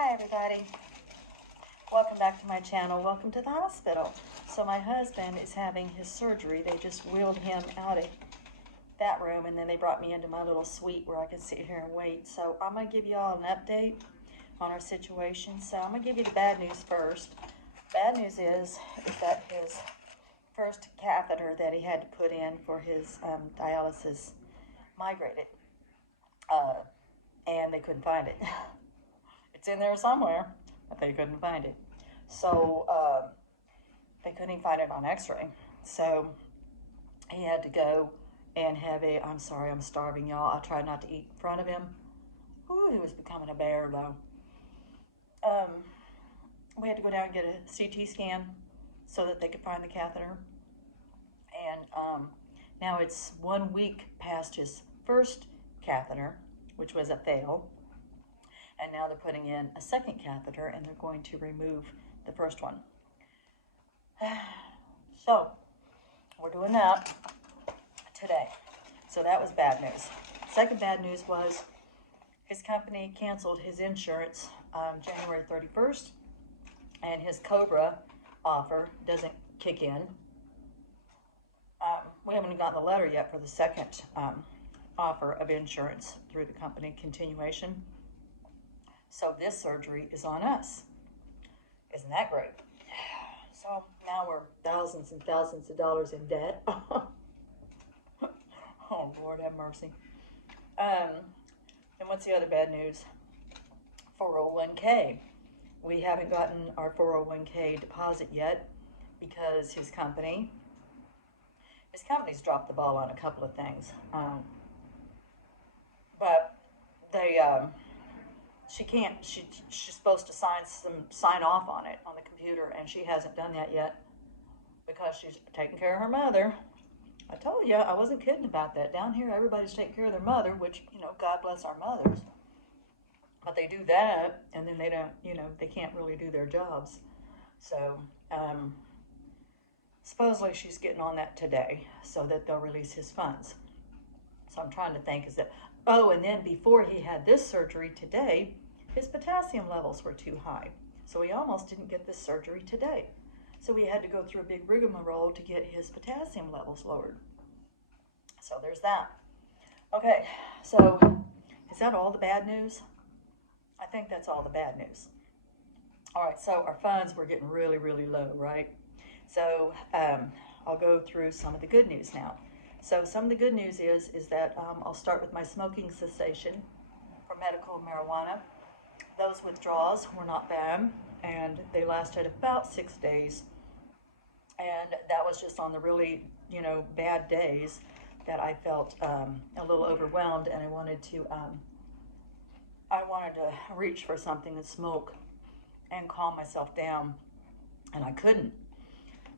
Hi everybody, welcome back to my channel. Welcome to the hospital. So my husband is having his surgery. They just wheeled him out of that room and then they brought me into my little suite where I can sit here and wait. So I'm going to give you all an update on our situation. So I'm going to give you the bad news first. Bad news is that his first catheter that he had to put in for his dialysis migrated and they couldn't find it. It's in there somewhere, but they couldn't find it. So they couldn't even find it on x-ray. So he had to go and have I'm sorry, I'm starving, y'all. I tried not to eat in front of him. Ooh, he was becoming a bear, though. We had to go down and get a CT scan so that they could find the catheter. And now it's 1 week past his first catheter, which was a fail. And now they're putting in a second catheter and they're going to remove the first one. So we're doing that today. So that was bad news. Second bad news was his company canceled his insurance January 31st and his COBRA offer doesn't kick in. We haven't gotten the letter yet for the second offer of insurance through the company continuation. So this surgery is on us. Isn't that great? So now we're thousands and thousands of dollars in debt. Oh, Lord have mercy. And what's the other bad news? 401k. We haven't gotten our 401k deposit yet because his company's dropped the ball on a couple of things. But they... she's supposed to sign off on it on the computer, and she hasn't done that yet because she's taking care of her mother. I told you, I wasn't kidding about that. Down here, everybody's taking care of their mother, which, God bless our mothers. But they do that, and then they don't, they can't really do their jobs. So, supposedly she's getting on that today so that they'll release his funds. So I'm trying to think, and then before he had this surgery today, his potassium levels were too high. So he almost didn't get this surgery today. So we had to go through a big rigmarole to get his potassium levels lowered. So there's that. Okay, so is that all the bad news? I think that's all the bad news. All right, so our funds were getting really, really low, right? So I'll go through some of the good news now. So some of the good news is that I'll start with my smoking cessation for medical marijuana. Those withdrawals were not bad, and they lasted about 6 days. And that was just on the really, bad days that I felt a little overwhelmed, and I wanted to reach for something to smoke and calm myself down, and I couldn't.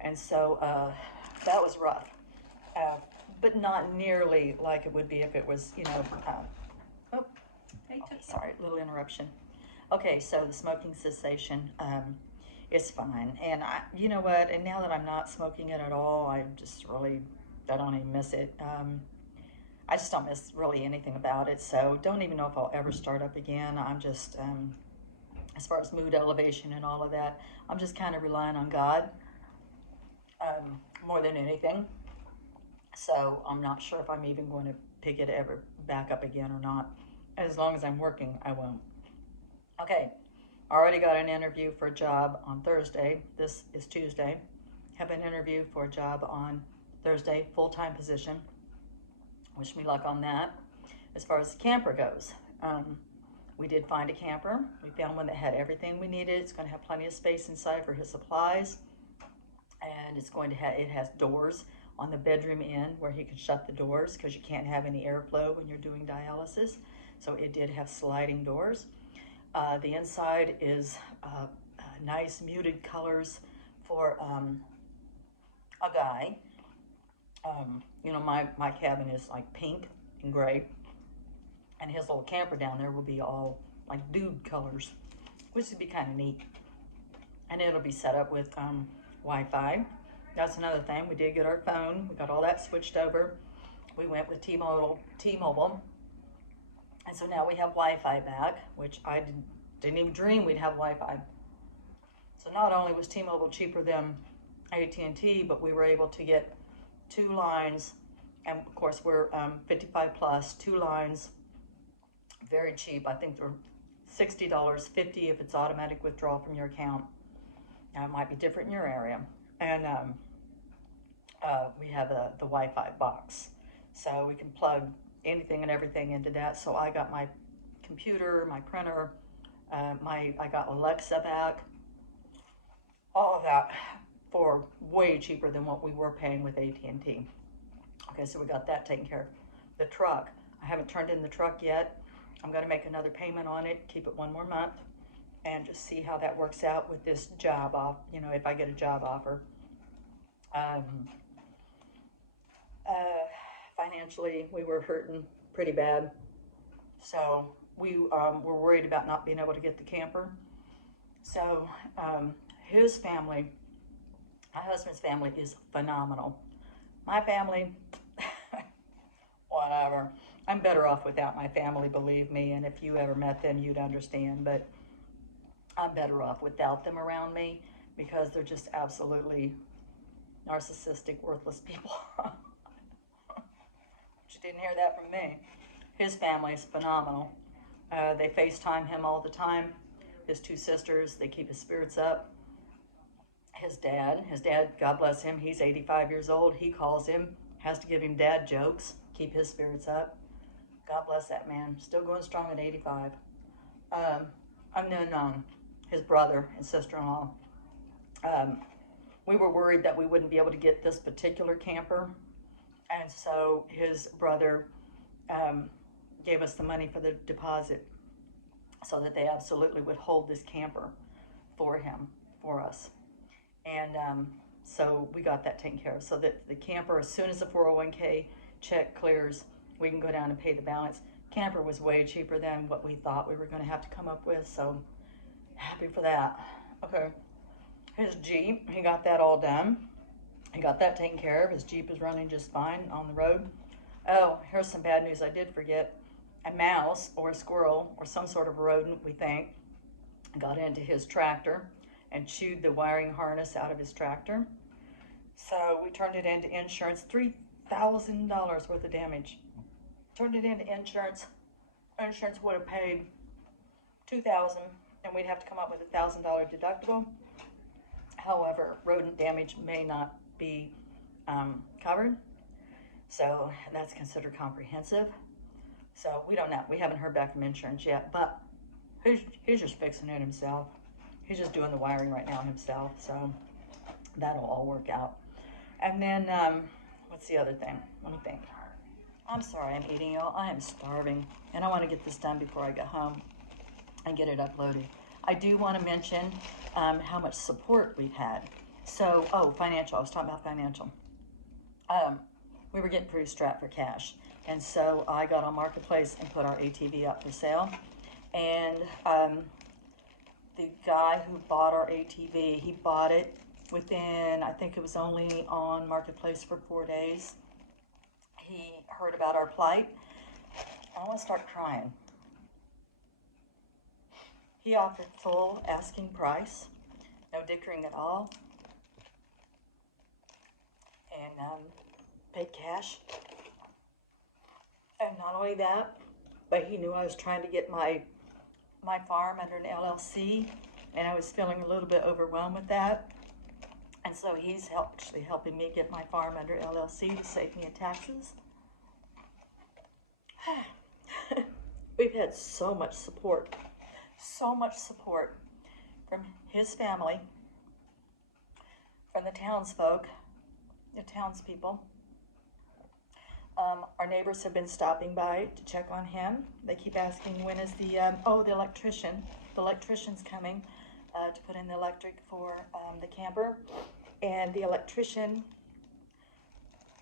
And so that was rough. But not nearly like it would be if it was, sorry, little interruption. Okay, so the smoking cessation is fine. And you know what, and now that I'm not smoking it at all, I don't even miss it. I just don't miss really anything about it, so don't even know if I'll ever start up again. I'm just, as far as mood elevation and all of that, I'm just kind of relying on God more than anything. So I'm not sure if I'm even going to pick it ever back up again or not. As long as I'm working, I won't. Okay, already got an interview for a job on Thursday. This is Tuesday. Have an interview for a job on Thursday, full-time position. Wish me luck on that. As far as the camper goes, we did find a camper. We found one that had everything we needed. It's going to have plenty of space inside for his supplies. And it has doors on the bedroom end where he can shut the doors because you can't have any airflow when you're doing dialysis. So it did have sliding doors. The inside is nice muted colors for a guy. My cabin is like pink and gray, and his little camper down there will be all like dude colors, which would be kind of neat. And it'll be set up with Wi-Fi. That's another thing. We did get our phone. We got all that switched over. We went with T-Mobile. And so now we have Wi-Fi back, which I Didn't even dream we'd have Wi-Fi. So not only was T-Mobile cheaper than AT&T, but we were able to get 2 lines, and of course we're 55 plus, 2 lines, very cheap. I think they're $60, $50 if it's automatic withdrawal from your account. Now it might be different in your area. And we have the Wi-Fi box, so we can plug anything and everything into that. So I got my computer, my printer, I got Alexa back, all of that for way cheaper than what we were paying with AT&T. Okay, so we got that taken care of. The truck, I haven't turned in the truck yet. I'm going to make another payment on it, keep it 1 more month, and just see how that works out with this job off, you know, if I get a job offer. Financially, we were hurting pretty bad. So we were worried about not being able to get the camper. So his family, my husband's family, is phenomenal. My family, whatever. I'm better off without my family, believe me. And if you ever met them, you'd understand. But I'm better off without them around me because they're just absolutely narcissistic, worthless people. You didn't hear that from me. His family is phenomenal. They FaceTime him all the time. His 2 sisters, they keep his spirits up. His dad, God bless him, he's 85 years old. He calls him, has to give him dad jokes, keep his spirits up. God bless that man, still going strong at 85. And then his brother and sister-in-law. We were worried that we wouldn't be able to get this particular camper. And so his brother gave us the money for the deposit so that they absolutely would hold this camper for us. And so we got that taken care of. So that the camper, as soon as the 401k check clears, we can go down and pay the balance. Camper was way cheaper than what we thought we were going to have to come up with, so happy for that. Okay, his Jeep, he got that all done. He got that taken care of. His Jeep is running just fine on the road. Oh, here's some bad news I did forget. A mouse or a squirrel or some sort of rodent, we think, got into his tractor and chewed the wiring harness out of his tractor. So we turned it into insurance, $3,000 worth of damage. Turned it into insurance. Insurance would have paid $2,000, and we'd have to come up with a $1,000 deductible. However, rodent damage may not be covered, so that's considered comprehensive. So we don't know. We haven't heard back from insurance yet, but he's just fixing it himself. He's just doing the wiring right now himself, so that'll all work out. And then, what's the other thing? Let me think. I'm sorry I'm eating, y'all. I am starving, and I want to get this done before I get home and get it uploaded. I do want to mention how much support we've had. So, financial. I was talking about financial. We were getting pretty strapped for cash. And so I got on Marketplace and put our ATV up for sale. And the guy who bought our ATV, he bought it within, I think it was only on Marketplace for 4 days. He heard about our plight. I want to start crying. He offered full asking price, no dickering at all, and paid cash. And not only that, but he knew I was trying to get my farm under an LLC, and I was feeling a little bit overwhelmed with that. And so he's actually helping me get my farm under LLC to save me in taxes. We've had so much support from his family, from the townsfolk, the townspeople. Our neighbors have been stopping by to check on him. They keep asking when is the electrician. The electrician's coming to put in the electric for the camper. And the electrician,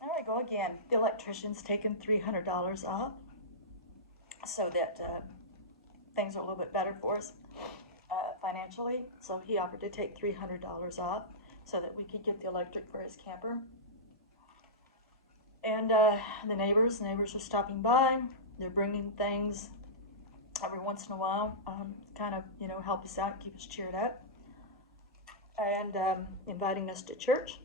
there we go again, the electrician's taken $300 off so that things are a little bit better for us financially. So he offered to take $300 off so that we could get the electric for his camper. And the neighbors are stopping by. They're bringing things every once in a while, kind of, help us out, keep us cheered up, and inviting us to church,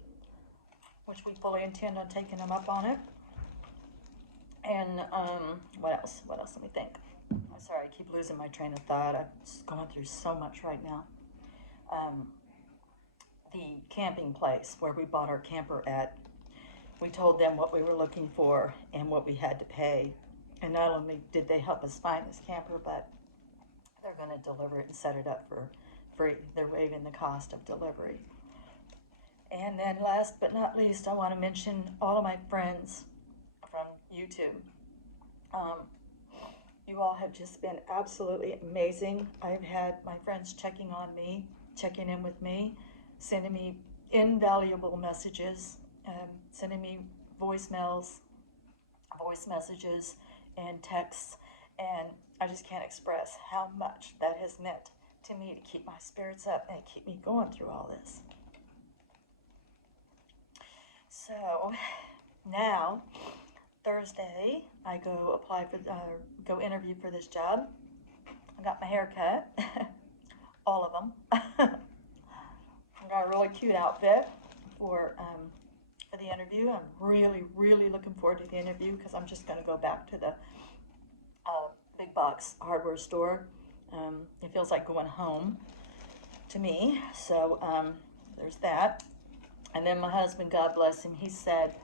which we fully intend on taking them up on it. And what else? Let me think. I'm sorry, I keep losing my train of thought. I'm just going through so much right now. The camping place where we bought our camper at, we told them what we were looking for and what we had to pay. And not only did they help us find this camper, but they're going to deliver it and set it up for free. They're waiving the cost of delivery. And then last but not least, I want to mention all of my friends from YouTube. You all have just been absolutely amazing. I've had my friends checking on me, checking in with me, sending me invaluable messages, sending me voicemails, voice messages, and texts, and I just can't express how much that has meant to me to keep my spirits up and keep me going through all this. So now, Thursday, I go go interview for this job. I got my hair cut, all of them. I got a really cute outfit for the interview. I'm really, really looking forward to the interview because I'm just going to go back to the big box hardware store. It feels like going home to me. So there's that. And then my husband, God bless him, he said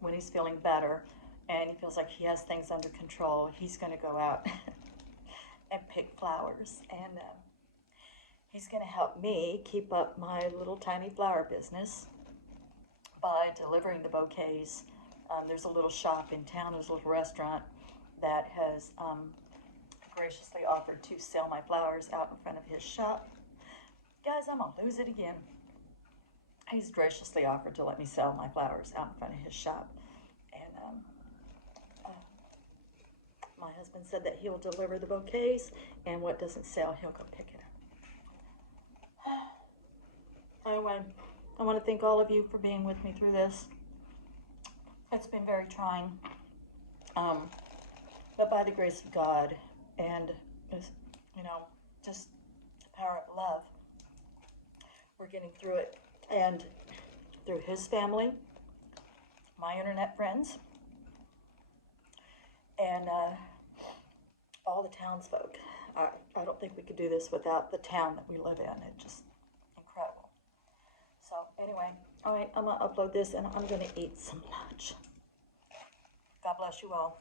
when he's feeling better and he feels like he has things under control, he's going to go out and pick flowers. And he's going to help me keep up my little tiny flower business by delivering the bouquets. There's a little shop in town, there's a little restaurant that has graciously offered to sell my flowers out in front of his shop. Guys, I'm going to lose it again. He's graciously offered to let me sell my flowers out in front of his shop. And my husband said that he'll deliver the bouquets, and what doesn't sell, he'll go pick it up. Anyway, I want to thank all of you for being with me through this. It's been very trying. But by the grace of God and, just the power of love, we're getting through it. And through his family, my internet friends, and all the townsfolk. I don't think we could do this without the town that we live in. It's just incredible. So anyway, all right, I'm going to upload this and I'm going to eat some lunch. God bless you all.